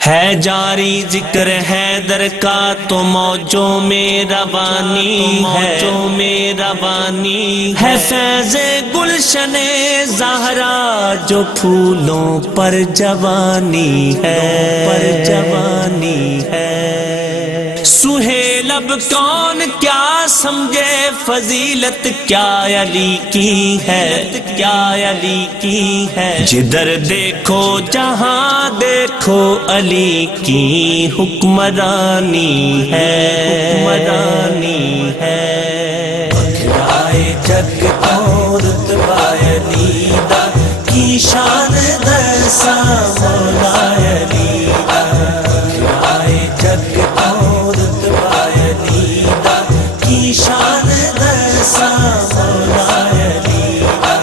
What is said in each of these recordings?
ہے جاری ذکر حیدر کا تو موجوں میں روانی ہے فیض گلشن زہرا جو پھولوں پر جوانی ہے سہیل اب کون کیا سمجھے فضیلت کیا علی کی ہے جدھر دیکھو جہاں دیکھو علی کی حکمرانی ہے بکھرائے جگ کو رتبہ علی دا کی شان درسا مولا علی دا بکھرائے جگ کو رتبہ علی دا کی شان درسا مولا علی دا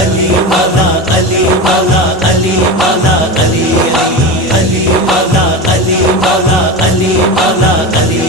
علی مولا علی مولا علی مولا علی علی مولا علی مولا علی مولا علی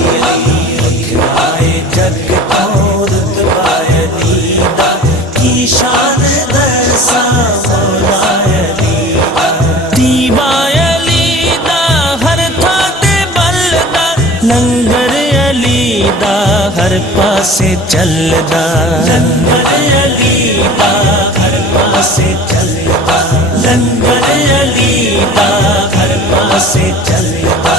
بکھرائے جگ کو رتبہ علی دا کی شان درسا مولا علی دا دیوا علی دا ہر تھا تے بلدا لنگر علی دا ہر پاسے چلدا لنگر علی دا ہر پاسے چلدا لنگر علی دا ہر پاسے چلدا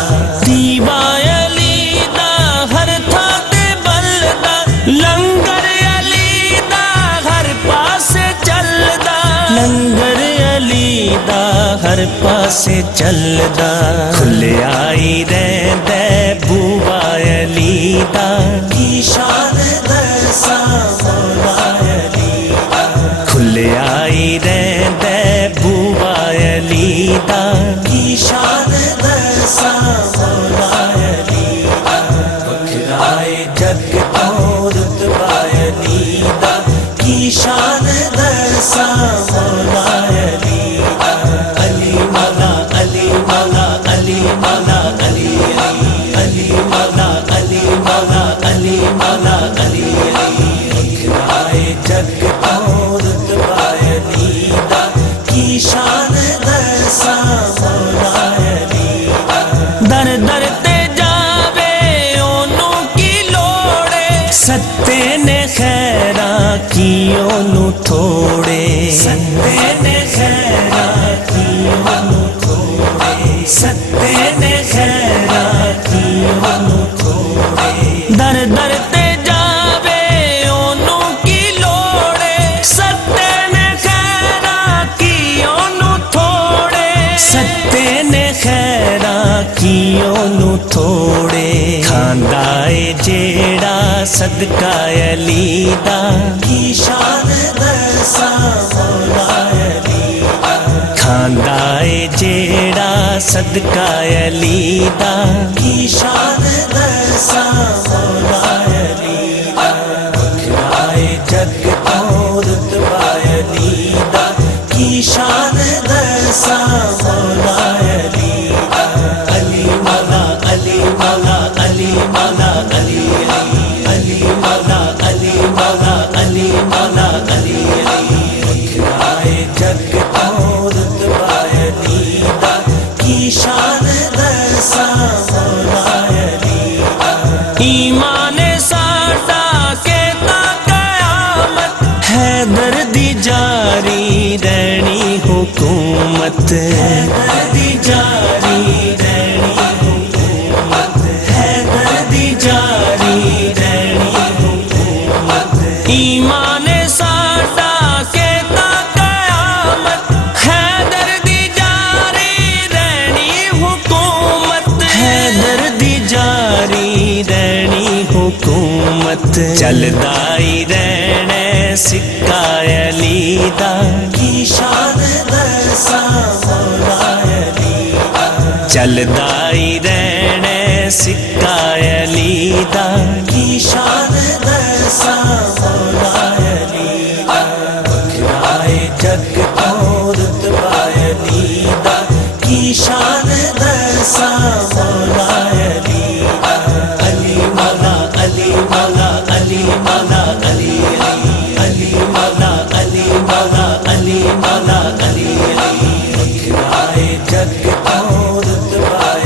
دیوا علی دا ہر تھا تے بلدا لنگر علی دا ہر پاسے چلدا لنگر علی دا ہر پاسے چلدا کھلے آئی رہندے بوا علی دا کی شان درسا مولا علی دا کھلے آئی رہندے بوا علی دا کی شان درسا مولا علی دا بکھرائے جگ کو رتبہ علی دا کی شان درسا مولا علی دا علی مولا علی مولا علی مولا علی علی مولا علی مولا علی مولا علی بکھرائے جگ کو رتبہ علی دا کی شان درسا مولا علی دا در در تے جاوے اونوں کی لوڑے ستے نے خیراں کی اونوں تھوڑے ستے نے خیراں کی اونوں تھوڑے ستے نے خیراں کی اونوں تھوڑے در در تے جاوے اونوں کی لوڑے ستے نے خیراں کی اونوں تھوڑے ستے نے خیراں کی اونوں تھوڑے کھاندا اے جیڑا صدقہ علی دا کی شان درسا مولا علی دا کھاندا اے جیڑا صدقہ علی دا کی شان درسا مولا علی دا بکھرائے جگ کو رتبہ علی دا کی شان درسا مولا علی دا علی مولا علی مولا علی مولا علی علی مولا علی مولا علی مولا علی بکھرائے جگ کو رتبہ علی دا کی شان درسا مولا علی دا ایمان ساڈا کہتا قیامت حیدر دی جاری رہنی حکومت حیدر دی جاری رہنی حکومت حیدر دی جاری رہنی حکومت ایمان ساڈا کہتا قیامت حیدر دی جاری رہنی حکومت حیدر دی جاری رہنی حکومت چلدا ہی رہنا سکہ علی دا کی شان درسا مولا علی دا چلدا ہی رہنا سکہ علی دا کی شان درسا مولا علی دا بکھرائے جگ کو رتبہ علی دا کی شان درسا مولا علی دا علی مولا علی مولا علی مولا علی علی مولا علی مولا علی مولا علی بکھرائے جگ کو رتبہ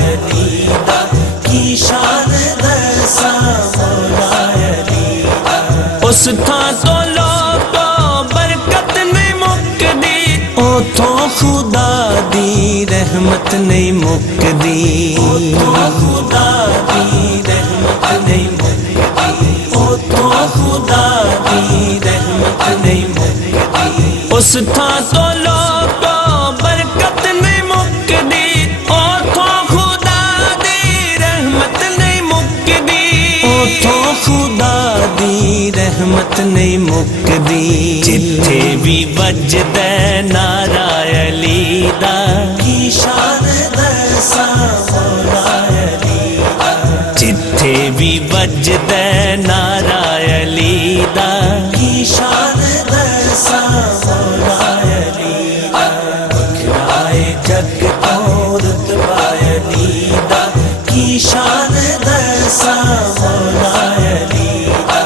تھاں تو لوٹو برکت نہیں مکدی، اوتھوں خدا دی رحمت نہیں مکدی، اوتھوں خدا دی رحمت نہیں مکدی، اوتھوں خدا دی رحمت نہیں مکدی، اس تھاں تو لوٹو برکت نہیں مکدی، اوتھوں خدا دی رحمت نہیں مکدی، اوتھوں خدا دی رحمت نہیں مکدی، جتھے بھی وجدے نعرہ علی دا کی شان دساں مولا علی دا، جتھے بھی وجدے نعرہ علی دا کی شان دساں مولا علی دا، بکھرائے جگ تو رتبہ علی دا کی شان دساں مولا علی دا،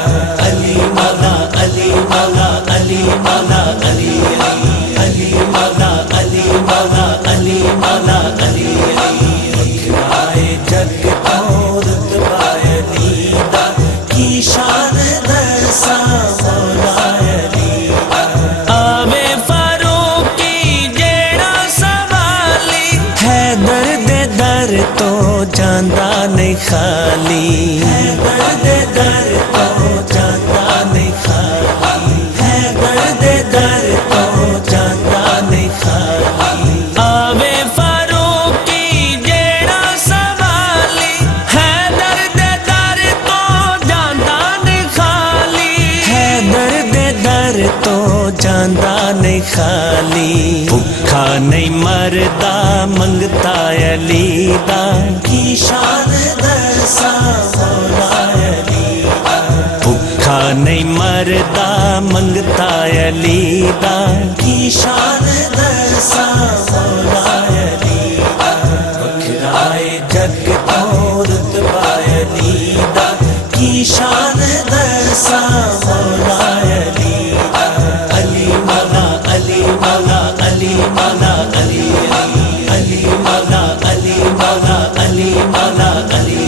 علی مولا علی مولا علی مولا علی علی مولا علی مولا علی مولا علی بکھرائے جگ تو رتبہ علی دا کی شان دساں مولا علی دا، آوے فاروقی جیڑا سوالی، حیدر دے در تو جاندا نہیں خالی، حیدر دے در تو جاندا نہیں خالی، حیدر دے در تو جاندا نہیں خالی، آوے فاروقی جیڑا سوالی، حیدر دے در تو جاندا نہیں خالی، حیدر دے در تو جاندا نہیں خالی، بھکھا نہیں مردا منگتا علی دا کی شان دساں مولا علی دا، بھکھا نہیں مردا منگتا علی دا کی شان دساں مولا علی دا، بکھرائے جگ تو رتبہ علی دا کی شان دساں مولا علی دا، علی مولا علی مولا علی مولا علی علی مولا علی مولا علی مولا علی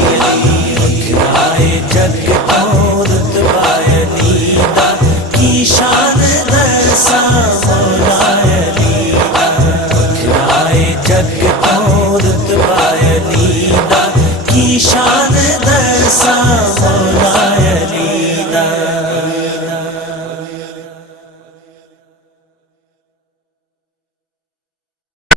بکھرائے جگ تو رتبہ علی دا کی شان دساں مولا علی دا، بکھرائے جگ تو رتبہ علی دا کی شان دساں مولا